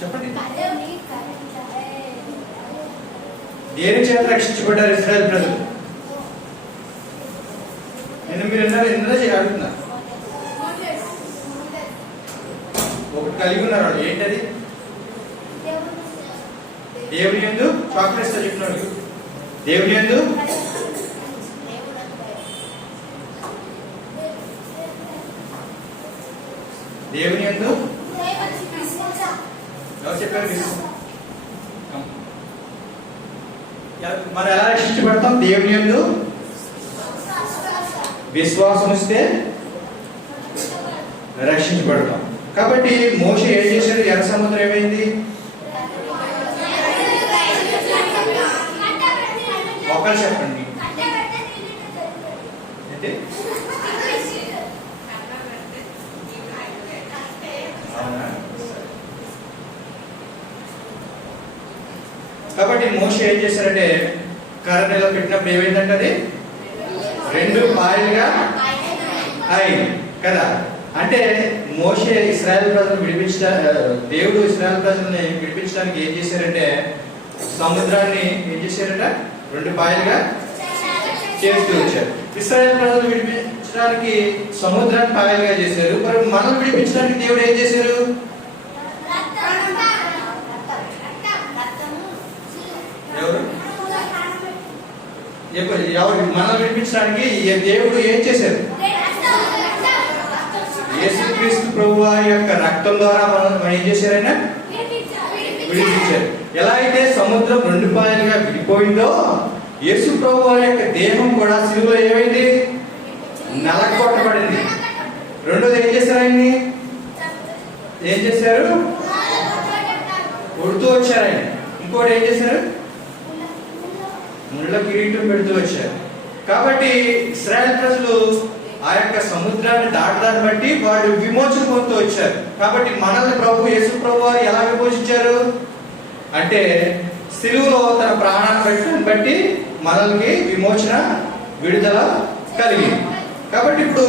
చెప్పండి. దేని చేత రక్షించబడ్డారు ఇశ్రాయేలు ప్రజలు? నేను మీరు ఎందులో అడుగుతున్నా. ఒకటి కలిగి ఉన్నారు వాళ్ళు. ఏంటది? దేవుని యందు చాక్లెట్స్ చెప్పినాడు. దేవుని యందు దేవుని యందు ఎవరు చెప్పారు? మనం ఎలా రక్షించబడతాం? దేవుని యందు విశ్వాసం ఇస్తే రక్షించబడతాం. కాబట్టి మోషే ఏం చేశాడు? ఎర్ర సముద్రం ఏమైంది? ఒకరు చెప్పండి. కాబట్టి మోషే ఏం చేశారంటే కర్రలో పెట్టినప్పుడు ఏమైందంటే అది 2 పాయలుగా అయింది కదా. అంటే మోషే ఇశ్రాయేలు ప్రజలను దేవుడు ఇశ్రాయేలు ప్రజల్ని విడిపించడానికి ఏం చేశారంటే సముద్రాన్ని ఏం చేశారంట 2 పాయలుగా చేస్తూ వచ్చారు. ఇశ్రాయేలు ప్రజలు విడిపించడానికి సముద్రాన్ని పాయలుగా చేశారు. మరి మనల్ని విడిపించడానికి దేవుడు ఏం చేశారు? ఎవరు మనల్ని విడిపించడానికి దేవుడు ఏం చేశారు? యేసుక్రీస్తు ప్రభువు యొక్క రక్తం ద్వారా మనం ఏం చేశారైనా విడిపించారు. ఎలా అయితే సముద్రం 2 పాయలుగా విడిపోయిందో యేసు ప్రభువు యొక్క దేహం కూడా సిలువలో ఏమైంది? నలగొట్టబడింది. రెండోది ఏం చేశారు? ఆయన్ని ఏం చేశారు? కొడుతూ వచ్చారు ఆయన. ఇంకోటి ఏం చేశారు? ముళ్ళ కిరీటం పెడుతూ వచ్చారు. కాబట్టి ఇశ్రాయేలు ప్రజలు ఆ యొక్క సముద్రాన్ని దాటడాన్ని బట్టి వాళ్ళు విమోచన పొందుతూ వచ్చారు. కాబట్టి మనల్ని ప్రభు యేసు ప్రభు వారు ఎలా విమోచించారు అంటే సిలువలో తన ప్రాణాన్ని పెట్టడాన్ని బట్టి మనల్ని విమోచన విడుదల కలిగింది. కాబట్టి ఇప్పుడు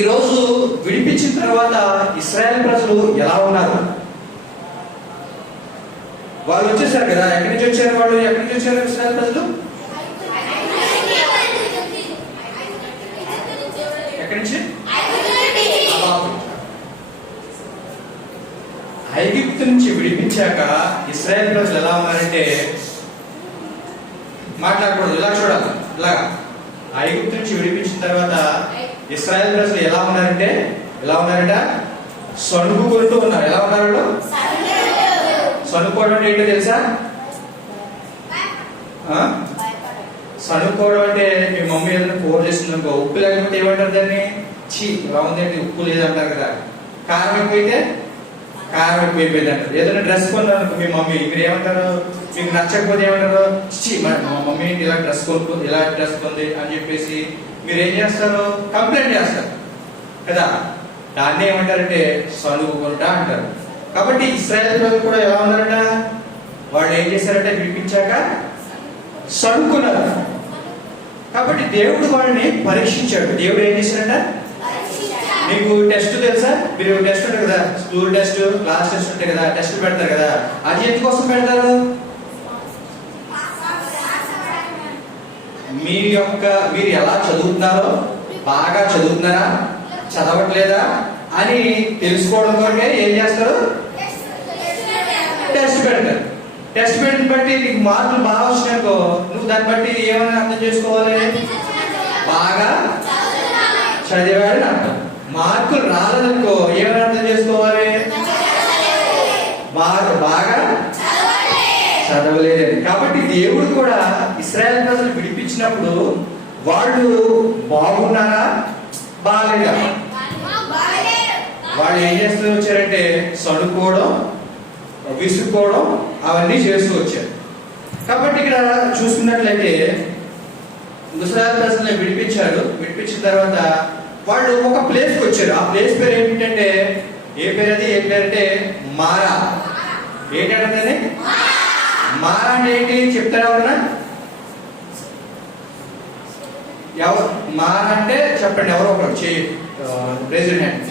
ఈరోజు విడిపించిన తర్వాత ఇశ్రాయేలు ప్రజలు ఎలా ఉన్నారు? వాళ్ళు వచ్చేసారు కదా. ఎక్కడి నుంచి వచ్చారు వాళ్ళు? ఎక్కడి నుంచి వచ్చారు ఇశ్రాయేలు ప్రజలు? ఎక్కడి నుంచి? ఐగుప్తు నుంచి విడిపించాక ఇశ్రాయేలు ప్రజలు ఎలా ఉన్నారంటే మాట్లాడకూడదు, ఇలా చూడాలి. ఇలా ఐగుప్తు నుంచి విడిపించిన తర్వాత ఇశ్రాయేలు ప్రజలు ఎలా ఉన్నారంటే సణుగుకుంటూ ఉన్నారు. ఎలా ఉన్నారు? సణుకోవడం ఏంటో తెలుసా? సణుకోవడం అంటే మీ మమ్మీ ఏదైనా కూర చేస్తుంది అనుకో, ఉప్పు లేకపోతే ఏమంటారు దాన్ని? చీ ఎలా ఉందంటే ఉప్పు లేదంటారు కదా. కారం ఎక్కువైతే కారం ఎక్కువైపోయింది అంటారు. ఏదైనా డ్రెస్ కొన్నారు మీ మమ్మీ, మీరు ఏమంటారు? మీకు నచ్చకపోతే ఏమంటారు? చీ మా మమ్మీ ఇలా డ్రెస్ కొంది అని చెప్పేసి మీరు ఏం చేస్తారు? కంప్లైంట్ చేస్తారు కదా. దాన్ని ఏమంటారంటే సణుగుకుంట అంటారు. కాబట్టి ఇశ్రాయేలు ప్రజలు కూడా ఎలా ఉన్నారట? వాళ్ళు ఏం చేశారంటే విడిపించాక సణుకున్నారు. కాబట్టి దేవుడు వాళ్ళని పరీక్షించాడు. దేవుడు ఏం చేశారంట? మీకు టెస్ట్ తెలుసా? మీరు టెస్ట్ ఉంటుంది కదా, స్కూల్ టెస్ట్, క్లాస్ టెస్ట్ ఉంటాయి కదా, టెస్ట్ పెడతారు కదా. అది ఎందుకోసం పెడతారు? మీరు ఎలా చదువుతున్నారో, బాగా చదువుతున్నారా, చదవట్లేదా అని తెలుసుకోవడం కొరకే ఏం చేస్తారు? టెస్ట్ పెడతారు. టెస్ట్ పెట్టిన బట్టి నీకు మార్కులు బాగా వచ్చినాకో నువ్వు దాన్ని బట్టి ఏమని అర్థం చేసుకోవాలి? బాగా చదివాడని అర్థం. మార్కులు రాలేదనుకో ఏమని అర్థం చేసుకోవాలి? బాగా చదవలేదని. కాబట్టి దేవుడు కూడా ఇశ్రాయేలు ప్రజలు విడిపించినప్పుడు వాళ్ళు బాగున్నారా బాగాలేదా? వాళ్ళు ఏం చేస్తూ వచ్చారంటే సణుకోవడం, విసుక్కోవడం అవన్నీ చేస్తూ వచ్చారు. కాబట్టి ఇక్కడ చూసుకున్నట్లయితే ఇశ్రాయేలు ప్రజల్ని విడిపించాడు. విడిపించిన తర్వాత వాళ్ళు ఒక ప్లేస్కి వచ్చారు. ఆ ప్లేస్ పేరు ఏమిటంటే ఏ పేరు అంటే మారా. ఏంటంటే మారా అంటే ఏంటి చెప్తారా ఎవరన్నా? ఎవరు మారా అంటే చెప్పండి. ఎవరో ఒకరు raise your hand.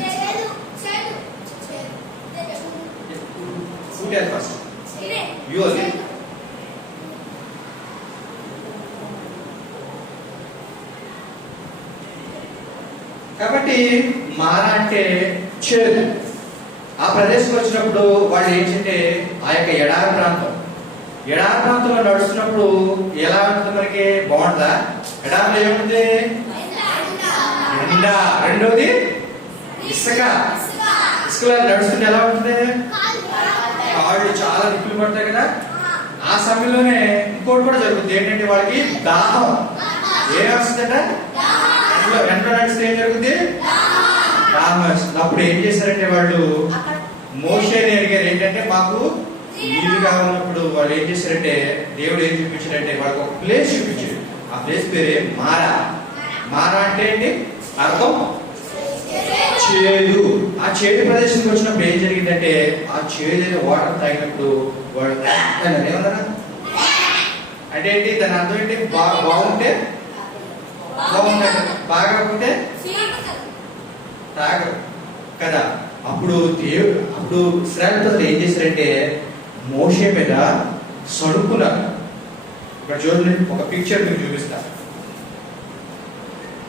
Tell first you only. కాబట్టి మారా అంటే చేదు. ఆ ప్రదేశం వచ్చినప్పుడు వాళ్ళు ఏంటంటే ఆ యొక్క ఎడారి ప్రాంతంలో నడుస్తున్నప్పుడు ఎలా ఉంటుంది మనకి? బాగుంటుందా? ఎడారిలో ఏముంది? ఎండ. రెండోది ఇసుకలో నడుస్తుంటే ఎలా ఉంటుంది? కాళ్ళు చాలా నిప్పులు పడతాయి కదా. ఆ సమయంలోనే ఇంకోటి కూడా జరుగుతుంది, ఏంటంటే వాళ్ళకి దాహం. ఏం వస్తుందట? ఎండలో నడిస్తే ఏం జరుగుతుంది? దాహం వస్తుంది. అప్పుడు ఏం చేశారంటే వాళ్ళు మోషేని అడిగారు, ఏంటంటే మాకు నీళ్ళు కావాలన్నప్పుడు వాళ్ళు ఏం చేశారంటే దేవుడు ఏం చూపించారంటే వాళ్ళకి ఒక ప్లేస్ చూపించాడు. ఆ ప్లేస్ పేరే మారా. మారా అంటే ఏంటి అర్థం? చేదు. ఆ చేదు ప్రదేశానికి వచ్చినప్పుడు ఏం జరిగిందంటే ఆ చేదైన వాటర్ తాగినప్పుడు వాడు ఏమన్నారా అంటే ఏంటి? దాని అర్థం ఏంటి? బాగుంటే బాగుందంట, బాగాకుంటే తాగరు కదా. అప్పుడు ఇశ్రాయేలు ప్రజలు ఏం చేశారంటే మోషే మీద సడుక్కున్నారు. ఇక్కడ చూడండి, ఒక పిక్చర్ మీకు చూపిస్తా.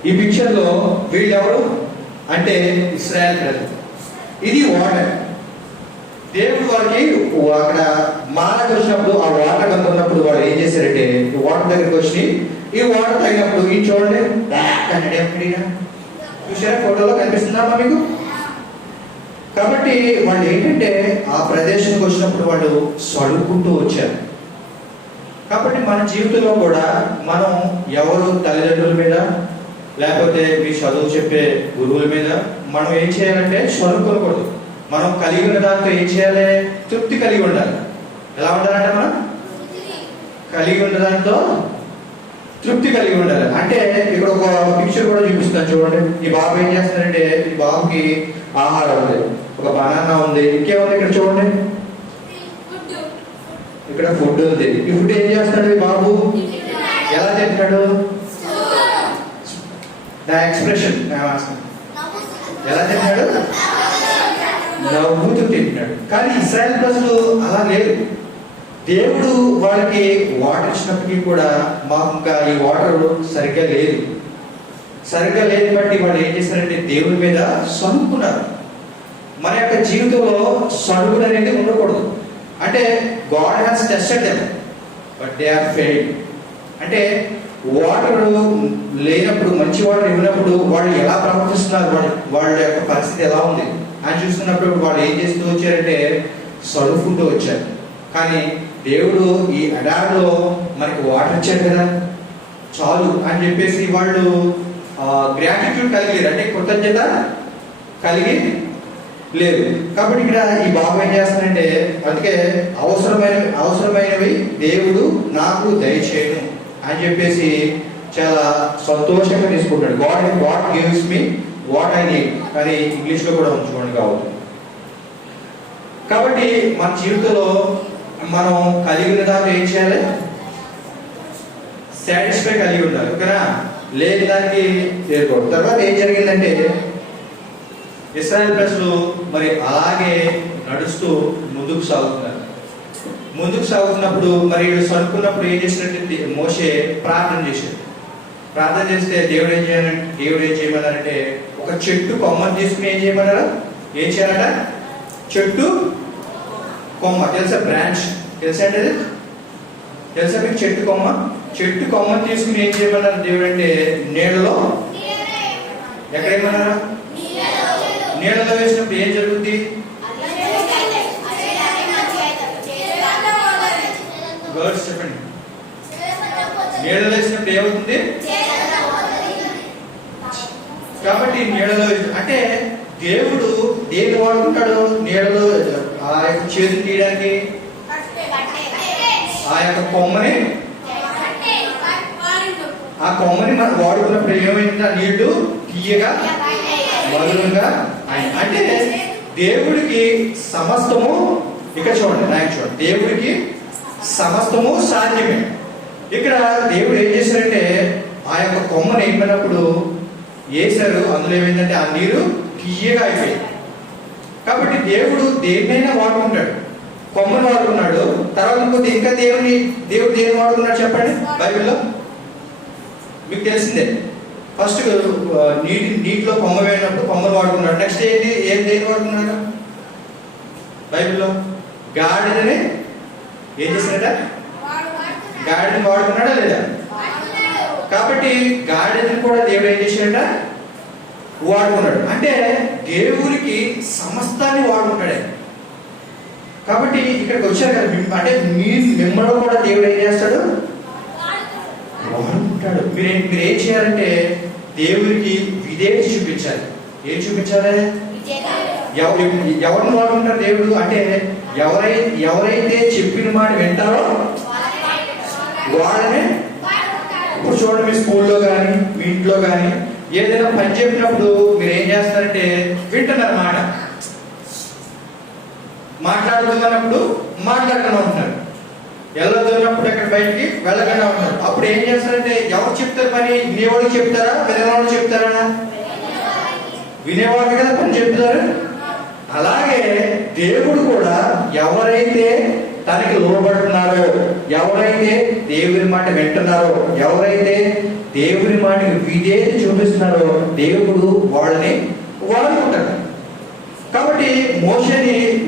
ఈ పిక్చర్ లో వీళ్ళు ఎవరు అంటే ఇశ్రాయేలు ప్రజలు. ఇది వాటర్. దేవుడు వాళ్ళకి అక్కడ మానకు వచ్చినప్పుడు ఆ వాటర్ అందుకున్నప్పుడు వాళ్ళు ఏం చేశారంటే ఈ వాటర్ దగ్గరికి వచ్చి ఈ వాటర్ తాగినప్పుడు ఈ చూడండి చూసారా? ఫోటోలో కనిపిస్తుందా మీకు? కాబట్టి వాళ్ళు ఏంటంటే ఆ ప్రదేశానికి వచ్చినప్పుడు వాళ్ళు సడుక్కుంటూ వచ్చారు. కాబట్టి మన జీవితంలో కూడా మనం ఎవరు తల్లిదండ్రుల మీద లేకపోతే మీ చదువు చెప్పే గురువుల మీద మనం ఏం చేయాలంటే సడుక్కోకూడదు. మనం కలిగి ఉన్న దాంతో ఏం చేయాలి? తృప్తి కలిగి ఉండాలి. ఎలా ఉండాలంటే మనం కలిగి ఉన్న దాంతో తృప్తి కలిగి ఉండాలి. అంటే ఇక్కడ ఒక పిక్చర్ కూడా చూపిస్తాను చూడండి. ఈ బాబు ఏం చేస్తారంటే ఈ బాబుకి ఆహారం ఉంది, ఒక బనానా ఉంది, ఇంకేముంది ఇక్కడ చూడండి, ఇక్కడ ఫుడ్ ఉంది. ఈ ఫుడ్ ఏం చేస్తాడు ఈ బాబు? ఎలా తింటాడు? నా ఎక్స్ప్రెషన్ ఎలా తింటాడు? నవ్వుతూ తింటున్నాడు. కానీ ఇశ్రాయేలు ప్రజలు అలా లేదు. దేవుడు వాళ్ళకి వాటర్ ఇచ్చినప్పటికీ కూడా మాకు ఇంకా ఈ వాటర్ సరిగ్గా లేదు బట్టి వాళ్ళు ఏం చేశారంటే దేవుడి మీద సణుక్కున్నారు. మన యొక్క జీవితంలో సణుగుడు అనేది ఉండకూడదు. అంటే God has tested them but they are failed. అంటే వాటర్ లేనప్పుడు, మంచి వాటర్ ఇవ్వనప్పుడు వాళ్ళు ఎలా ప్రవర్తిస్తున్నారు, వాళ్ళ యొక్క పరిస్థితి ఎలా ఉంది అని చూస్తున్నప్పుడు వాళ్ళు ఏం చేస్తూ వచ్చారంటే సణుకుంటూ వచ్చారు. కానీ దేవుడు ఈ ఎడారిలో మనకి వాటర్ ఇచ్చాడు కదా చాలు అని చెప్పేసి వాళ్ళు గ్రాటిట్యూడ్ కలిగి లేరు, అంటే కృతజ్ఞత కలిగి లేదు. కాబట్టి ఇక్కడ ఈ బాబు ఏం చేస్తానంటే అందుకే అవసరమైనవి దేవుడు నాకు దయచేయను అని చెప్పేసి చాలా సంతోషంగా తీసుకుంటాడు. God gives me what I need అని ఇంగ్లీష్లో కూడా ఉంచుకోండి కావచ్చు. కాబట్టి మన జీవితంలో మనం కలిగిన దాంట్లో ఏం చేయాలి? సాటిస్ఫై కలిగి ఉండాలి, ఓకేనా? లేని దానికి చేరుకోవడం. తర్వాత ఏం జరిగిందంటే ఇశ్రాయేలు ప్రజలు మరి అలాగే నడుస్తూ ముందుకు సాగుతున్నప్పుడు మరి సనుకున్నప్పుడు ఏం చేసినట్టు మోషే ప్రార్థన చేస్తే దేవుడు ఏం చేయమన్నారంటే ఒక చెట్టు కొమ్మని తీసుకుని ఏం చేయమన్నారా? ఏం చేయాలట? చెట్టు కొమ్మ తెలుసా? బ్రాంచ్ తెలుసా అంటే తెలుసా మీకు? చెట్టు కొమ్మని తీసుకుని ఏం చేయమన్నారు దేవుడు అంటే నీళ్ళలో ఎక్కడేమన్నారా? నీళ్ళలో వేసినప్పుడు ఏం జరుగుతుంది? వర్డ్స్ చెప్పండి. నీళ్ళలో వేసినప్పుడు ఏమవుతుంది? కాబట్టి నీళ్ళలో అంటే దేవుడు దేని వాడుకుంటాడు? నీళ్ళలో ఆ యొక్క చేతులు తీయడానికి ఆ యొక్క కొమ్మని మనం వాడుకున్నప్పుడు ఏమైంది? ఆ నీళ్లు తీయగా మధురంగా అంటే దేవుడికి సమస్తము, ఇక్కడ చూడండి నాకు చూడండి, దేవుడికి సమస్తము సాధ్యమే. ఇక్కడ దేవుడు ఏం చేశారంటే ఆ యొక్క కొమ్మని ఏమైనప్పుడు వేశారు, అందులో ఏమైందంటే ఆ నీరు తీయగా అయిపోయింది. కాబట్టి దేవుడు దేన్నైనా వాడుకుంటాడు. కొమ్మను వాడుకున్నాడు. తర్వాత ఇంకోటి ఇంకా దేవుడు దేని వాడుకున్నాడు చెప్పండి బైబిల్లో? మీకు తెలిసిందే. ఫస్ట్ నీటిలో కొమ్మ వేసినప్పుడు కొమ్మను వాడుకున్నాడు. నెక్స్ట్ దేని వాడుకున్నాడు బైబిల్లో? గాడిదని ఏం చేశాడట? గాడిని వాడుకున్నాడా లేదా? కాబట్టి గాడిదని కూడా దేవుడు ఏం చేశాడట? వాడుకున్నాడు. అంటే దేవుడికి సమస్తాన్ని వాడుకుంటాడే. కాబట్టి ఇక్కడికి వచ్చారు కదా, అంటే మిమ్మల్ని కూడా దేవుడు ఏం చేస్తాడు? వాడుకుంటాడు. మీరు ఏం చేయాలంటే దేవుడికి విధేయత చూపించాలి. ఏం చూపించాలి? ఎవరిని వాడుకుంటారు దేవుడు అంటే ఎవరైతే చెప్పిన మాట వింటారో వాళ్ళనే. ఇప్పుడు చూడండి, మీ స్కూల్లో కానీ మీ ఇంట్లో కానీ ఏదైనా పని చెప్పినప్పుడు మీరు ఏం చేస్తారంటే వింటున్నారు మాట. మాట్లాడుతున్నప్పుడు మాట్లాడకుండా ఉంటారు, వెళ్ళదున్నప్పుడు ఎక్కడ బయటికి వెళ్ళకుండా ఉంటారు. అప్పుడు ఏం చేస్తారంటే ఎవరు చెప్తారు పని? వినేవాడికి చెప్తారా వినేవాడికి చెప్తారా? వినేవాడికి కదా పని చెప్తారు. అలాగే దేవుడు కూడా ఎవరైతే తనకి లోబడుతున్నారో, ఎవరైతే దేవుని మాట వింటున్నారో, ఎవరైతే దేవుని మాటకి విధేయత చూపిస్తున్నారో దేవుడు వాళ్ళని వాడుకుంటారు. కాబట్టి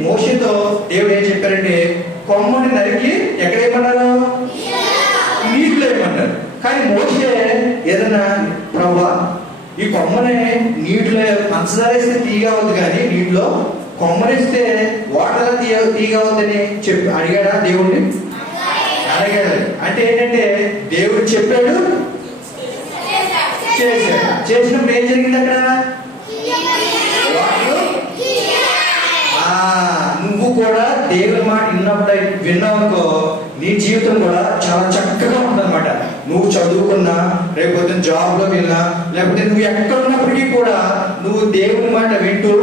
మోషేతో దేవుడు ఏం చెప్పారంటే కొమ్మని నరికి ఎక్కడ ఏమన్నారు? నీటిలో ఏమన్నారు. కానీ మోషే ఏదైనా ప్రభువా ఈ కొమ్మని నీటిలో పంచదార వేస్తే తీగా అవుతుంది, కానీ నీటిలో కొమ్మనిస్తే వాటర్ తీగా అవుతుందని చెప్పి అడిగాడా దేవుడిని? అడిగాడు. అంటే ఏంటంటే దేవుడు చెప్పాడు, చేశాడు. చేసినప్పుడు ఏం జరిగింది అక్కడ? నువ్వు కూడా దేవుని మాట విన్నావుకో నీ జీవితం కూడా చాలా చక్కగా ఉంటుందన్నమాట. నువ్వు చదువుకున్నా, లేకపోతే జాబ్లో వెళ్ళినా, లేకపోతే నువ్వు ఎక్కడ ఉన్నప్పటికీ కూడా నువ్వు దేవుని మాట వింటూ,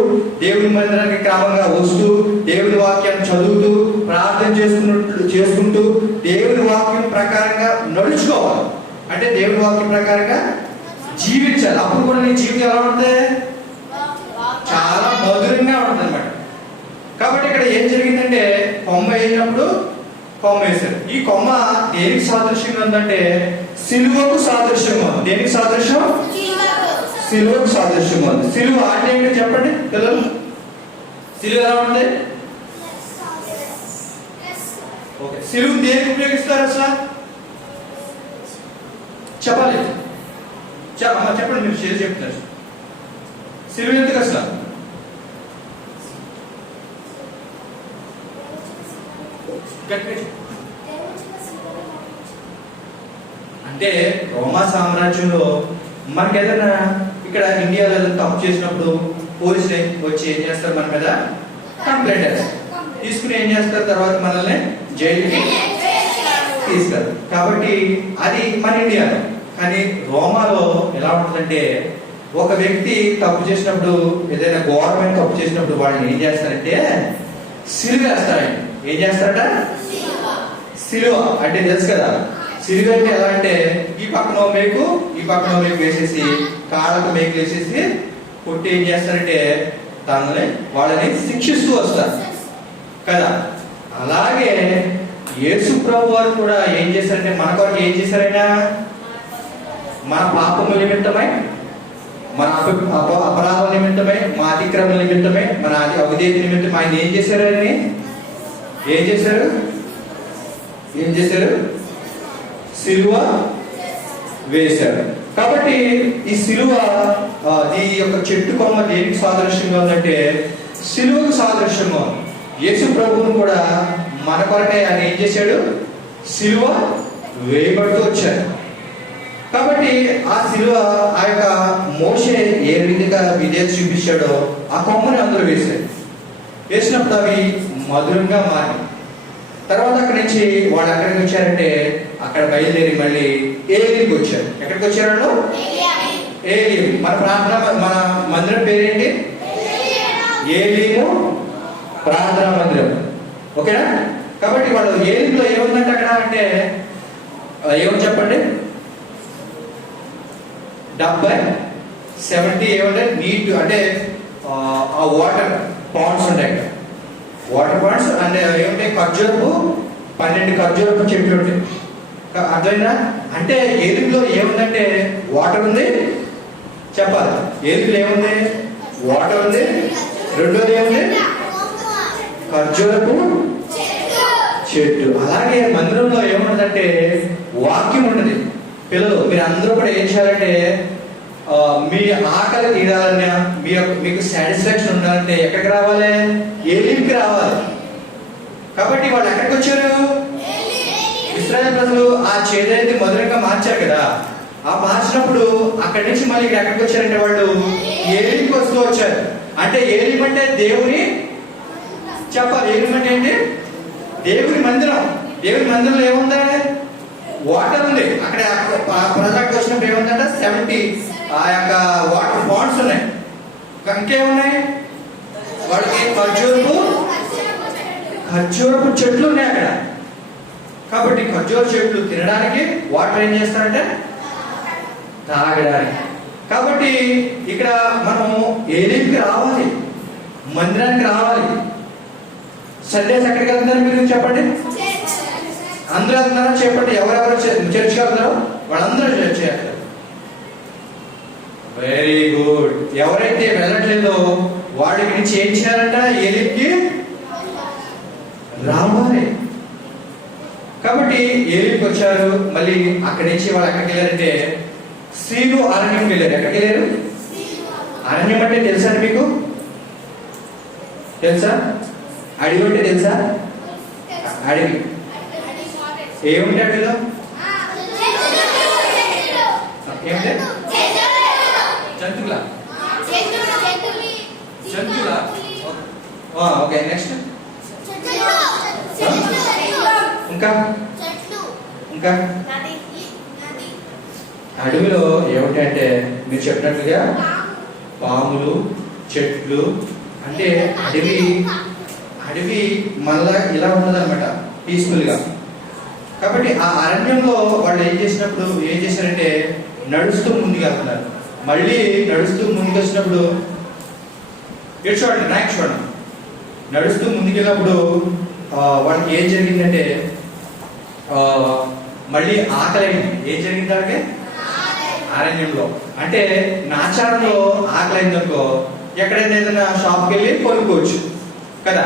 దేవుని మందిరానికి క్రమంగా వస్తూ, దేవుని వాక్యాన్ని చదువుతూ, ప్రార్థన చేసుకుంటూ దేవుని వాక్యం ప్రకారంగా నడుచుకోవాలి. అంటే దేవుని వాక్యం ప్రకారంగా జీవించాలి. అప్పుడు కూడా నీ జీవితం ఎలా ఉంటుంది? చాలా మధురంగా ఉంటుంది అన్నమాట. కాబట్టి ఇక్కడ ఏం జరిగిందంటే కొమ్మ వేసినప్పుడు కొమ్మ వేశారు. ఈ కొమ్మ దేనికి సాదృశ్యంగా ఉందంటే సిలువకు సాదృశ్యంగా ఉంది. దేనికి సాదృశ్యం? సిలువకు సాదృశ్యంగా ఉంది. సిలువ అంటే ఏంటో చెప్పండి పిల్లలు. సిలువ ఎలా ఉంటుంది? ఓకే, సిలువ దేనికి ఉపయోగిస్తారు అసలు చెప్పాలి. చెప్పండి, మీరు చేసి చెప్తున్నారు. సిలువ ఎందుకు అసలు? అంటే రోమా సామ్రాజ్యంలో మనకి ఏదైనా ఇక్కడ ఇండియాలో ఏదైనా తప్పు చేసినప్పుడు పోలీసులు వచ్చి ఏం చేస్తారు? మన మీద కంప్లైంట్ వేస్తారు. తీసుకుని ఏం చేస్తారు? తర్వాత మనల్ని జైలుకి తీసుకెళ్తారు. కాబట్టి అది మన ఇండియాలో. కానీ రోమాలో ఎలా ఉంటుందంటే ఒక వ్యక్తి తప్పు చేసినప్పుడు, ఏదైనా గవర్నమెంట్ తప్పు చేసినప్పుడు వాళ్ళని ఏం చేస్తారంటే సిలువ వేస్తారండి. ఏం చేస్తారట? సిలువ అంటే తెలుసు కదా. సిలువ అంటే ఎలా అంటే ఈ పక్కన మేకు ఈ పక్కన మేకు వేసేసి కాళ్ళకు మేకు వేసేసి కొట్టి ఏం చేస్తారంటే వాళ్ళని శిక్షిస్తూ వస్తారు కదా. అలాగే యేసు ప్రభు వారు కూడా ఏం చేశారంటే మన కొరకు ఏం చేశారైనా మన పాపముల నిమిత్తమై, మన అపరాధం నిమిత్తమై, మా అతిక్రమణ నిమిత్తమై, మన అవిధేయత నిమిత్తం ఆయన ఏం చేశారని ఏం చేశారు? సిలువ వేశారు. కాబట్టి ఈ సిలువ ఈ యొక్క చెట్టు కొమ్మ దేనికి సాదృశ్యంగా ఉందంటే సిలువకు సాదృశ్యంగా ఉంది. యేసు ప్రభువును కూడా మన కొరకే ఆయన ఏం చేశాడు? సిలువ వేయబడుతూ వచ్చారు. కాబట్టి ఆ సిలువ ఆ యొక్క మోషే ఏ విధంగా విధేయత చూపించాడో ఆ కొమ్మని అందరూ వేశారు. వేసినప్పుడు అవి మధురంగా మారి తర్వాత అక్కడి నుంచి వాళ్ళు ఎక్కడికి వచ్చారంటే అక్కడ బయలుదేరి మళ్ళీ ఏలీంకి వచ్చారు. ఎక్కడికి వచ్చారు? ఏలీం. మన ప్రార్థన, మన మందిరం పేరేంటి? ఏలీము ప్రార్థనా మందిరం. ఓకేనా? కాబట్టి వాళ్ళు ఏలీంలో ఏముందంటే అక్కడ అంటే ఏమని చెప్పండి? 70 ఏమంటే నీట్ అంటే ఆ వాటర్ పాండ్స్ ఉంటాయి. వాటర్ పాండ్స్ అంటే ఏమిటి ఖర్జూరపు 12 ఖర్జూరపు చెట్లు ఉంటాయి. అర్థమైందా? అంటే ఏలుగులో ఏముందంటే వాటర్ ఉంది, చెప్పాలి. ఏలుగులో ఏముంది? వాటర్ ఉంది. రెండోది ఏముంది? ఖర్జూరపు చెట్టు. అలాగే మందిరంలో ఏముండదంటే వాక్యం ఉండదు. పిల్లలు మీరు అందరూ కూడా ఏం చేయాలంటే మీ ఆకలి తీరాలన్నా మీకు సాటిస్ఫాక్షన్ ఉండాలంటే ఎక్కడికి రావాలి? ఏలీంకి రావాలి. కాబట్టి వాళ్ళు ఎక్కడికి వచ్చారు? ఇశ్రాయేలు ప్రజలు ఆ చేదైతే మధురంగా మార్చారు కదా. ఆ మార్చినప్పుడు అక్కడి నుంచి మళ్ళీ ఇక్కడ ఎక్కడికి వచ్చారంటే వాళ్ళు ఏలీంకి వస్తూ వచ్చారు. అంటే ఏలీం అంటే దేవుని, చెప్పాలి. ఏలీం అంటే ఏంటి? దేవుని మందిరం. దేవుని మందిరంలో ఏముంది? వాటర్ ఉంది. అక్కడ ప్రజలకు వచ్చినప్పుడు ఏముందంటే 70 ఆ యొక్క వాటర్ ఫాంట్స్ ఉన్నాయి. ఇంకేమున్నాయి? వాళ్ళకి ఖర్జూరపు చెట్లు ఉన్నాయి అక్కడ. కాబట్టి ఖర్జూర చెట్లు తినడానికి, వాటర్ ఏం చేస్తారంటే తాగడానికి. కాబట్టి ఇక్కడ మనం ఏలీంకి రావాలి, మందిరానికి రావాలి. సండేస్ ఎక్కడికి వెళ్తున్నారు మీరు చెప్పండి? అందరూ వెళ్తున్నారా? చెప్పండి. ఎవరెవరు చర్చికి వెళ్తారో వాళ్ళందరూ చర్చ్ చేస్తారు. Very good. ఎవరైతే వెళ్ళట్లేదో వాడికి నుంచి ఏం చేయాలంట? ఏలీంకి రావాలి. కాబట్టి ఏలీంకి వచ్చారు. మళ్ళీ అక్కడి నుంచి వాళ్ళు ఎక్కడికి వెళ్ళారంటే సీను అరణ్యం వెళ్ళారు. ఎక్కడికి వెళ్ళారు? అరణ్యం అంటే తెలుసా మీకు? తెలుసా? అడవి అంటే తెలుసా? అడవి ఏముంటే అడవిలో? ఏమిటి? జంతువులా? జంతువులా? ఓకే. నెక్స్ట్ ఇంకా ఇంకా అడవిలో ఏమిటి అంటే మీరు చెప్పినట్లుగా పాములు, చెట్లు. అంటే అడవి మళ్ళా ఇలా ఉన్నదన్నమాట, పీస్ఫుల్ గా. కాబట్టి ఆ అరణ్యంలో వాళ్ళు ఏం చేశారంటే నడుస్తూ ముందుకు వెళ్తున్నారు. మళ్ళీ నడుస్తూ ముందుకు వచ్చినప్పుడు చూడండి, నాయకు చూడండి. నడుస్తూ ముందుకెళ్ళినప్పుడు వాళ్ళకి ఏం జరిగిందంటే మళ్ళీ ఆకలి. ఏం జరిగింది అలాగే అరణ్యంలో? అంటే నాచారంలో ఆకలి అయిందనుకో ఎక్కడైనా ఏదైనా షాప్కి వెళ్ళి కొనుక్కోవచ్చు కదా.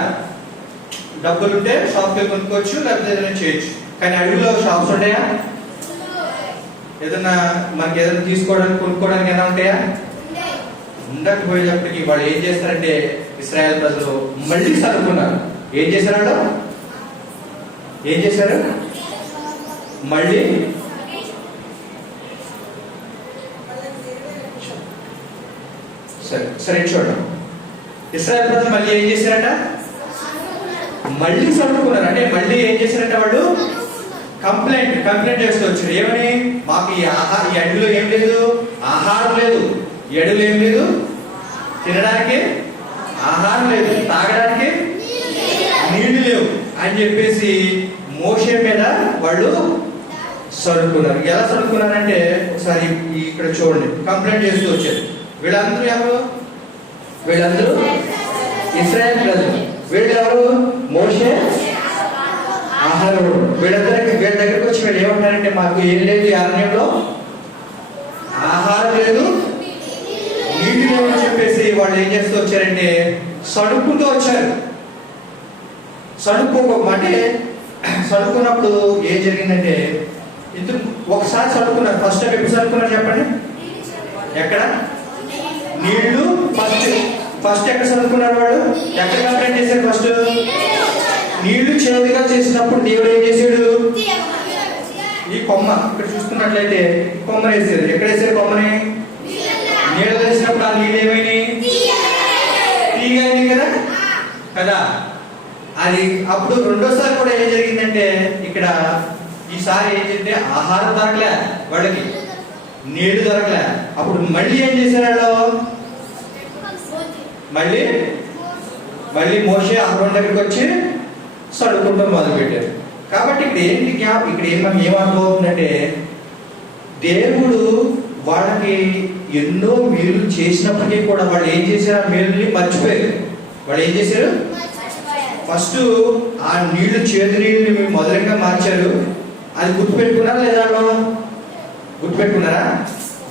డబ్బులుంటే షాప్కి వెళ్ళి కొనుక్కోవచ్చు, లేకపోతే ఏదైనా చేయొచ్చు. కానీ అడవిలో షాప్స్ ఉంటాయా? ఏదైనా మనకి ఏదైనా తీసుకోవడానికి, కొనుక్కోవడానికి ఏమైనా ఉంటాయా? ఉండకపోయేటప్పటికి వాళ్ళు ఏం చేస్తారంటే ఇశ్రాయేలు ప్రజలు మళ్ళీ సరుకున్నారు. ఏం చేశారు? ఏం చేశారు? మళ్ళీ సరే చూడండి. ఇశ్రాయేలు ప్రజలు మళ్ళీ ఏం చేశారట? మళ్ళీ సరుకున్నారు. అంటే మళ్ళీ ఏం చేశారంటే వాళ్ళు కంప్లైంట్ చేస్తూ వచ్చారు. ఏమని? మాకు ఈ అడవిలో ఏం లేదు, ఆహారం లేదు. ఈ అడవిలో ఏం లేదు, తినడానికి ఆహారం లేదు, తాగడానికి నీళ్లు లేవు అని చెప్పేసి మోషే మీద వాళ్ళు సరుకున్నారు. ఎలా సరుకున్నారంటే ఒకసారి ఇక్కడ చూడండి. కంప్లైంట్ చేస్తూ వచ్చారు. వీళ్ళందరూ ఎవరు? వీళ్ళందరూ ఇశ్రాయేలు ప్రజలు. వీళ్ళు ఎవరు? మోషే, ఆహారం. వీళ్ళ దగ్గరికి వచ్చి వీళ్ళు ఏమంటారంటే మాకు ఏం లేదు, ఈ అరణ్యంలో ఆహారం లేదు, నీటి లేవు అని చెప్పేసి వాళ్ళు ఏం చేస్తూ వచ్చారంటే సడుక్కుంటూ వచ్చారు. అంటే సడుకున్నప్పుడు ఏం జరిగిందంటే ఇద్దరు ఒకసారి సడుకున్నారు. ఫస్ట్ టైం ఎప్పుడు సడుకున్నారు చెప్పండి? ఎక్కడ? నీళ్లు ఫస్ట్ ఎక్కడ సడుకున్నారు వాళ్ళు? ఎక్కడ కంప్లైంట్ చేశారు? ఫస్ట్ నీళ్లు చేదుగా చేసినప్పుడు దేవుడు ఏం చేశాడు? ఈ కొమ్మ ఇక్కడ చూసుకున్నట్లయితే కొమ్మ వేసారు. ఎక్కడ వేసారు కొమ్మని? నీళ్ళు వేసినప్పుడు ఆ నీళ్ళు ఏమైనాయి? తీగా అయింది కదా. అది అప్పుడు రెండోసారి కూడా ఏం జరిగిందంటే ఇక్కడ ఈసారి ఏంటంటే ఆహారం దొరకలే వాళ్ళకి, నీళ్లు దొరకలే. అప్పుడు మళ్ళీ ఏం చేశారు? మళ్ళీ మోషే అహరోను దగ్గరికి వచ్చి సడుకుంటూ మొదలు పెట్టారు. కాబట్టి ఇక్కడ ఏమనుకోతుందంటే దేవుడు వాళ్ళకి ఎన్నో మేలు చేసినప్పటికీ కూడా వాళ్ళు ఏం చేశారు? ఆ మేలుని మర్చిపోయారు. వాళ్ళు ఏం చేశారు? ఫస్ట్ ఆ నీళ్లు చేదు నీళ్ళు మధురంగా మార్చారు. అది గుర్తుపెట్టుకున్నారా లేదా? వాళ్ళు గుర్తుపెట్టుకున్నారా?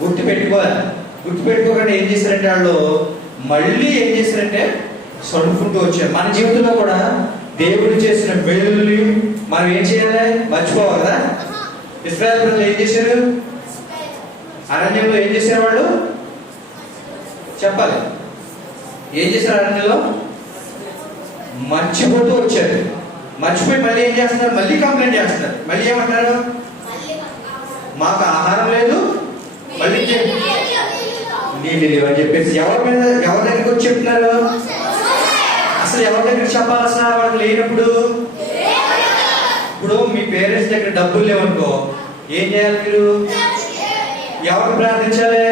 గుర్తుపెట్టుకోవాలి. గుర్తుపెట్టుకోకుండా ఏం చేశారంటే వాళ్ళు మళ్ళీ ఏం చేశారంటే సడుపుకుంటూ వచ్చారు. మన జీవితంలో కూడా దేవుడు చేసిన మేలుని మనం ఏం చేయాలి? మర్చిపోవాలి కదా. ఇశ్రాయేలు ప్రజలు ఏం చేశారు? అరణ్యంలో ఏం చేశారు? వాళ్ళు చెప్పాలి. ఏం చేశారు? అరణ్యంలో మర్చిపోతూ వచ్చారు. మర్చిపోయి మళ్ళీ ఏం చేస్తున్నారు? మళ్ళీ కంప్లైంట్ చేస్తున్నారు. మళ్ళీ ఏమంటారు? మాకు ఆహారం లేదు, మళ్ళీ నీళ్ళు లేవు అని చెప్పేసి ఎవరి దగ్గరికి వచ్చి చెప్తున్నారు? అసలు ఎవరి దగ్గరికి చెప్పాల్సిన వాళ్ళకి లేనప్పుడు? ఇప్పుడు మీ పేరెంట్స్ దగ్గర డబ్బులు లేవనుకో ఏం చేయాలి? మీరు ఎవరికి ప్రార్థించాలి?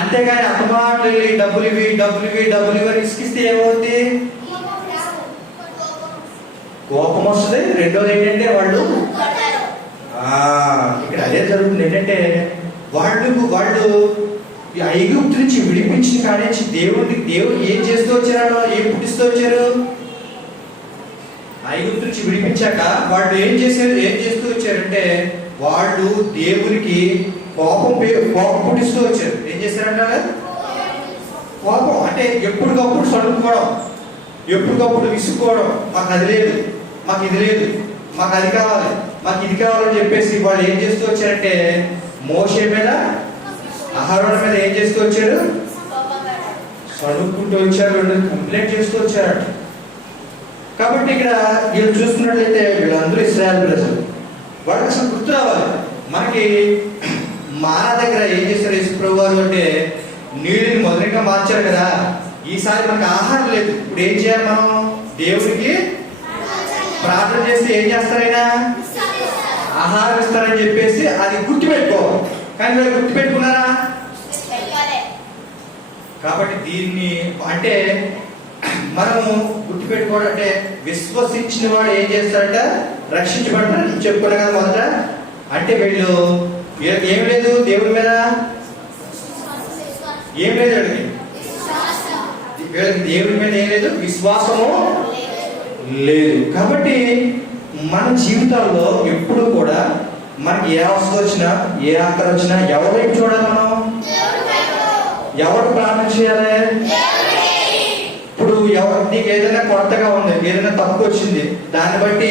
అంతేగాని అమ్మమాటలు డబ్బులు ఇవి డబ్బులు ఇవి డబ్బులు ఇవి ఇసుకిస్తే ఏమవుతుంది? కోపం వస్తుంది. రెండోది ఏంటంటే వాళ్ళు ఇక్కడ అదే జరుగుతుంది. ఏంటంటే వాళ్ళు ఐగుప్తు నుంచి విడిపించిన కానించి దేవుడు ఏం చేస్తూ వచ్చారో ఏం పుట్టిస్తూ వచ్చారు? ఐగుప్తు నుంచి విడిపించాక వాళ్ళు ఏం చేస్తూ వచ్చారంటే వాళ్ళు దేవునికి కోపం పుట్టిస్తూ వచ్చారు. ఏం చేశారంట? కోపం అంటే ఎప్పటికప్పుడు సడుపుకోవడం, ఎప్పటికప్పుడు విసుక్కోవడం. మాకు అది లేదు, మాకు ఇది లేదు, మాకు అది కావాలి, మాకు ఇది కావాలని చెప్పేసి వాళ్ళు ఏం చేస్తూ వచ్చారంటే మోషే మీద అహరోను మీద ఏం చేస్తూ వచ్చారు? సడుపుకుంటూ వచ్చారు, కంప్లైంట్ చేస్తూ వచ్చారు. కాబట్టి ఇక్కడ వీళ్ళు చూసుకున్నట్లయితే వీళ్ళందరూ ఇశ్రాయేలు ప్రజలు. వాళ్ళకి అసలు గుర్తు రావాలి. మనకి మాన దగ్గర ఏం చేస్తారు యేసుప్రభు వారు అంటే నీళ్ళని మధురంగా మార్చారు కదా. ఈసారి మనకి ఆహారం లేదు. ఇప్పుడు ఏం చేయాలి? మనం దేవుడికి ప్రార్థన చేస్తే ఏం చేస్తారైనా? ఆహారం ఇస్తారని చెప్పేసి అది గుర్తుపెట్టుకోవాలి. కానీ వీళ్ళు గుర్తుపెట్టుకున్నారా? కాబట్టి దీన్ని అంటే మనము గుర్తుపెట్టుకోవడం అంటే విశ్వసించిన వాడు ఏం చేస్తాడంట? రక్షించబడతాడు. చెప్పుకున్నా కదా మొదట. అంటే వీళ్ళు ఏం లేదు దేవుడి మీద, ఏం లేదు వీళ్ళకి దేవుడి మీద ఏం లేదు, విశ్వాసము లేదు. కాబట్టి మన జీవితాల్లో ఎప్పుడు కూడా మనకి ఏ అవస్థ వచ్చినా ఏ ఆకలి వచ్చినా ఎవరి వైపు చూడాలి? మనం ఎవరు ప్రార్థన చేయాలి? ఇప్పుడు నీకు ఏదైనా కొత్తగా ఉంది, ఏదైనా తప్పు వచ్చింది, దాన్ని బట్టి